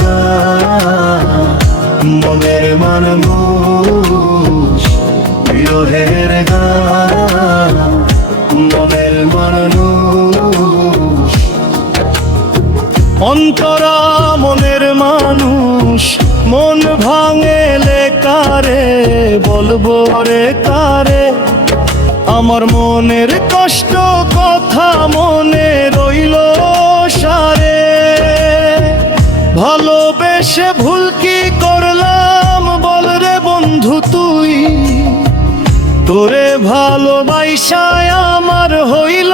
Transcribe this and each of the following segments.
গান মনের মানুষ বিরহের গান মনের মানুষ অন্তরা মনের মানুষ মন ভাঙেলে কারে বলবো রে কারে আমার মনের কষ্ট কথা মনে রইল সারে ভালোবেসে ভুল কি করলাম বল রে বন্ধু তুই তোরে ভালোবাসায় আমার হইল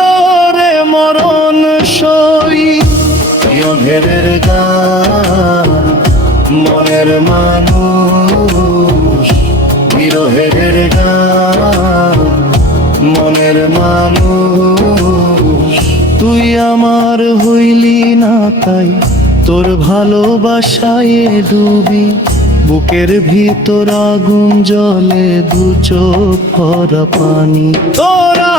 রে মরণ সই বিরহের গান মনের মানুষ বিরহের গান মনের মানুষ তুই আমার হইলি না তাই তোর ভালোবাসায় ডুবি বুকের ভিতর আগুন জ্বলে দু চোখ ভরা পানি তোরা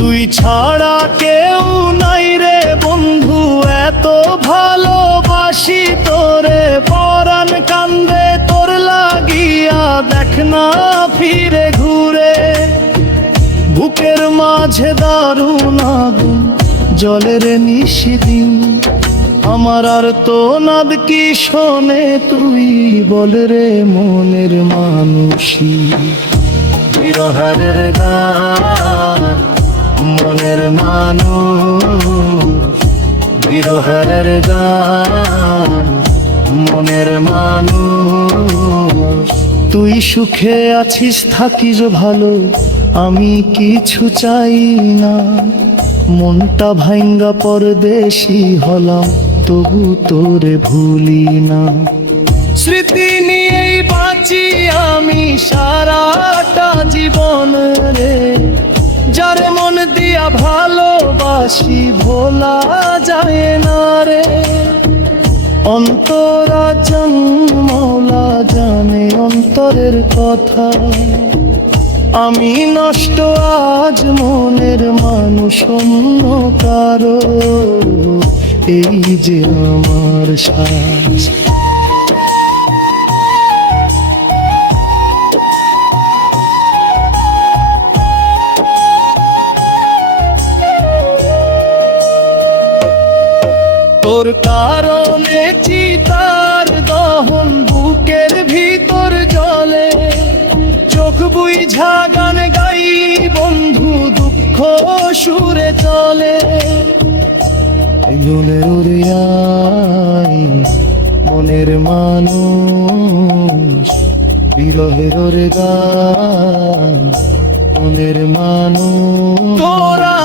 তুই ছাড়া কেউ নাই রে বন্ধু এত ভালোবাসি তোরে পরাণ কান্দে তোর লাগিয়া দেখ না ফিরে ঘুরে বুকের মাঝে দারুণ আগুন জলের নিশিদিন আমার আর তো নাদ কি শোনে তুই বল রে মনের মানুষই বিরহের গান মনের মানুষ বিরহের গান মনের মানুষ তুই সুখে আছিস থাকিস ভালো আমি কিছু চাই না মনটা ভাঙ্গা পরদেশি হলাম তবু তোরে ভুলি না স্মৃতি নিয়েই বাঁচি আমি সারাটা জীবন রে যারে মন দিয়া ভালোবাসি ভোলা যায় না রে অন্তরা জন্মলা জানে অন্তরের কথা আমি নষ্ট আজ মনের মানুষ অন্য কারো এই যে আমার শ্বাস তোর কারণে চিতার দহন বুকের ভিতর জলে চোখ বুইঝা গান গাই বন্ধু দুঃখ সুরে চলে মনের মানুষ বিরহের গান মনের মানুষ তোরা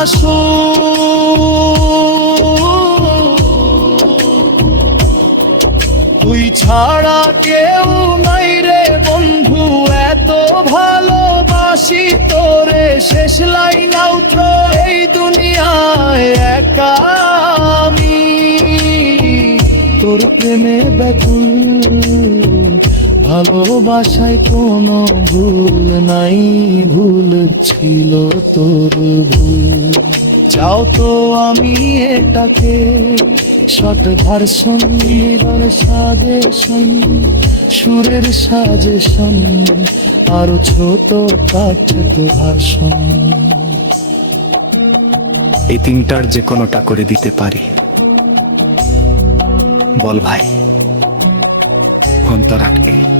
তুই ছাড়া কেউ নাই রে বন্ধু এত ভালোবাসি তোরে শেষ লাইন আউট্রো এই দুনিয়ায় একা আমি তোর প্রেমে ব্যাকুল ভালোবাসায় কোনো ভুল নাই ভুল ছিল তোর ভুল চাও তো আমি এটাকে শর্ট ভার্সন মিরর সাজেশন সুরের সাজেশন আরো ছোট কাট ভার্সন এই তিনটার যে কোনোটা করে দিতে পারি বল ভাই অন্তরাকে